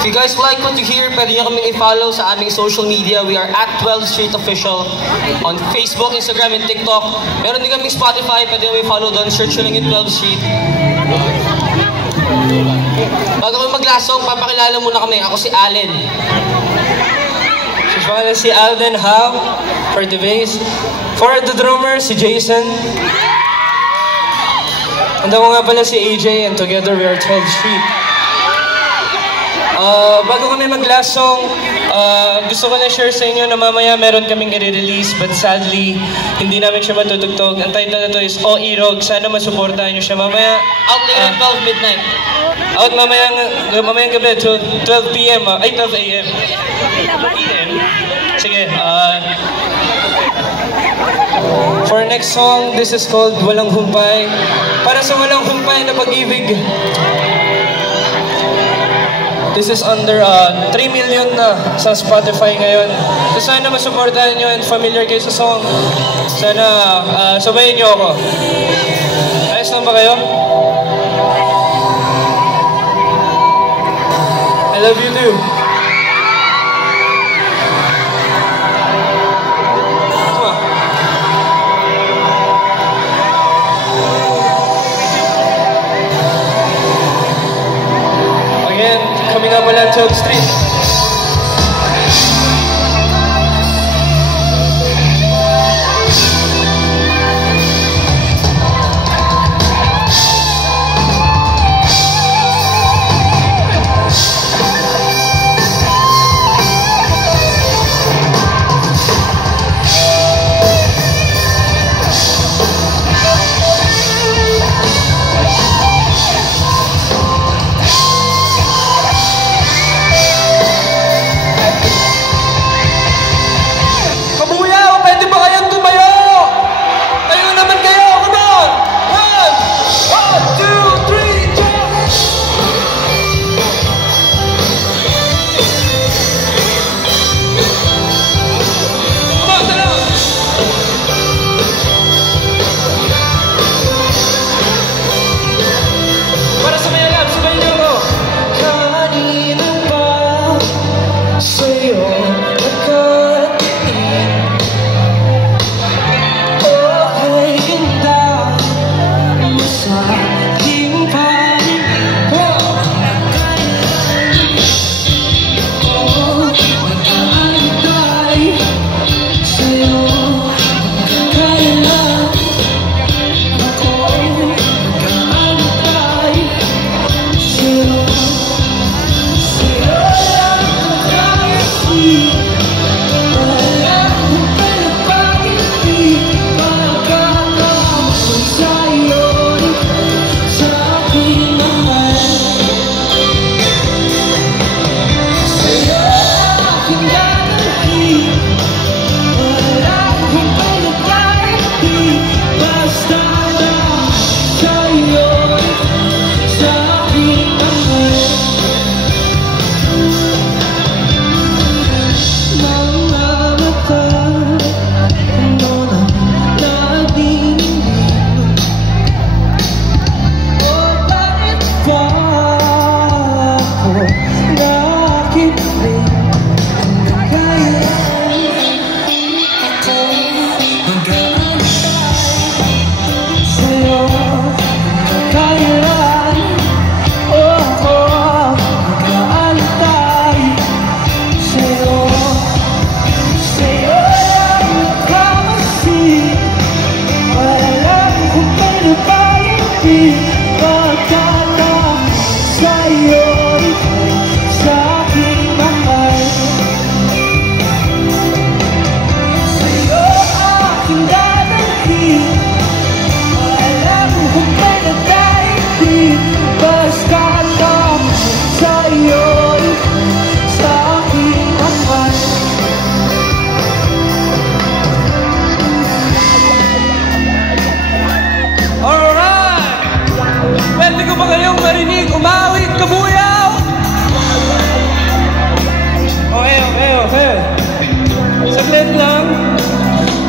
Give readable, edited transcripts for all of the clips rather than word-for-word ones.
If you guys like what you hear, pwede nyo kaming i-follow sa aming social media. We are at 12th Street Official on Facebook, Instagram, and TikTok. Meron din kaming Spotify, pwede nyo i-follow doon. Search nyo lang yung 12th Street. Bago kami maglasong, papakilala muna kami. Ako si Allen. Si Alden Howe for the bass. For the drummer, si Jason. And ako nga pala si AJ, and together we are 12th Street. Bago kami mag-last song, gusto ko na share sa inyo na mamaya meron kaming i-release, but sadly, hindi namin siya matutugtog. Ang title na to is O Irog. Sana masuportahan nyo siya mamaya. Out later 12 midnight. Out mamayang gabi, 12 p.m. Ay, 12 a.m. Sige. For next song, this is called Walang Humpay. Para sa walang humpay na pag-ibig. This is under 3 million na sa Spotify ngayon. So sana masuportahan nyo and familiar kayo sa song. Sana sabayin nyo ako. Ayos lang ba kayo? I love you too. Kami nga pala 12th Street.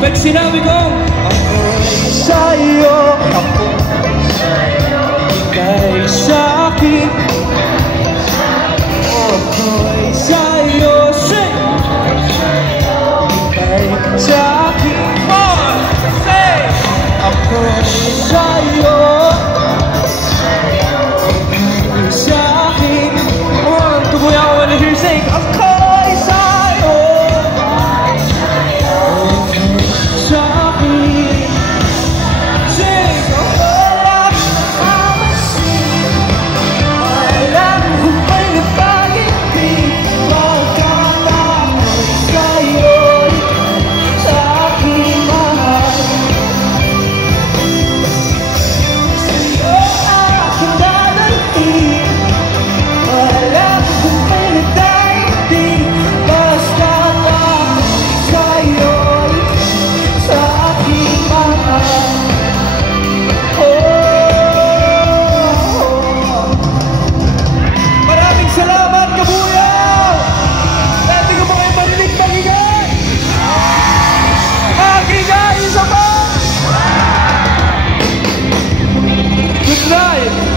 Pag sinabi kong ako'y sa'yo, ako sa'yo, ika'y sa'kin, ako Tunay!